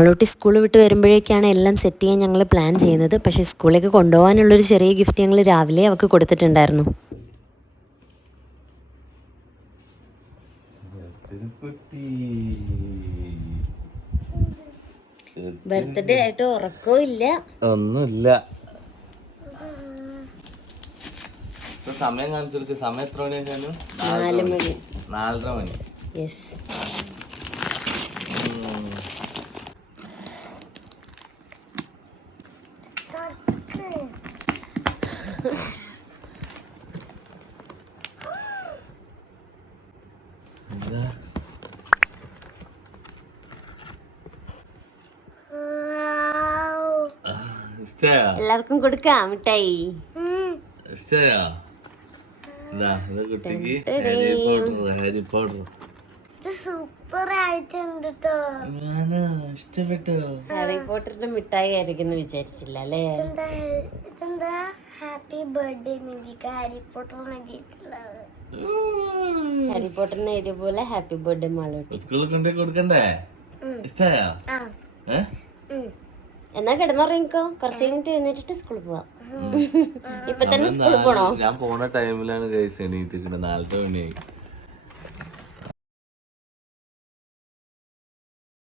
Malootty school വിട്ട് വരുമ്പോഴേക്കാണ് എല്ലാം set ചെയ്യാൻ ഞങ്ങൾ പ്ലാൻ ചെയ്യുന്നത്. പക്ഷേ സ്കൂളിലേക്ക് കൊണ്ടുപോകാനുള്ളൊരു ചെറിയ ഗിഫ്റ്റ് ഞങ്ങൾ രാവിലെ അവൾക്ക് കൊടുത്തിട്ടുണ്ടായിരുന്നു. ബർത്ത്ഡേ ആയിട്ട് ഉറക്കവും ഇല്ല, ഒന്നുമില്ല. സമയം കാണിച്ചു. സമയം എത്ര മണിയായിരുന്നു? 4 മണി. 4:30 മണി. യെസ്. എല്ലാവർക്കും കൊടുക്കാം മിഠായി. കുട്ടിക്ക് ഹാരി പോട്ടർ സൂപ്പർ ആയിട്ടുണ്ട്. ഇഷ്ടപ്പെട്ടോ? ഹാരി പോട്ടറിന്റെ മിഠായി ആയിരിക്കും വിചാരിച്ചില്ല അല്ലേ? ഇതെന്താ ഹാപ്പി ബർത്ത്ഡേ നിധിക്ക് ഹാരി പോട്ടറിന് എഴുതിയിട്ടുള്ളത്. ഹാരി പോട്ടറിന് എഴുതിയ പോലെ ഹാപ്പി ബർത്ത്ഡേ മാളൂട്ടി. സ്കൂളിൽ കൊണ്ടേ കൊടുക്കണ്ടേ? ഇഷ്ടായോ? എന്നാ കിടന്നുറങ്ങിക്കോ, കുറച്ച് കഴിഞ്ഞിട്ട് എഴുന്നേറ്റിട്ട് സ്കൂളിൽ പോവാം. ഇപ്പൊ തന്നെ സ്കൂളിൽ പോണോ? ഞാൻ പോണ ടൈമിലാണ് എണീറ്റിട്ട് 4:30 മണിയായി.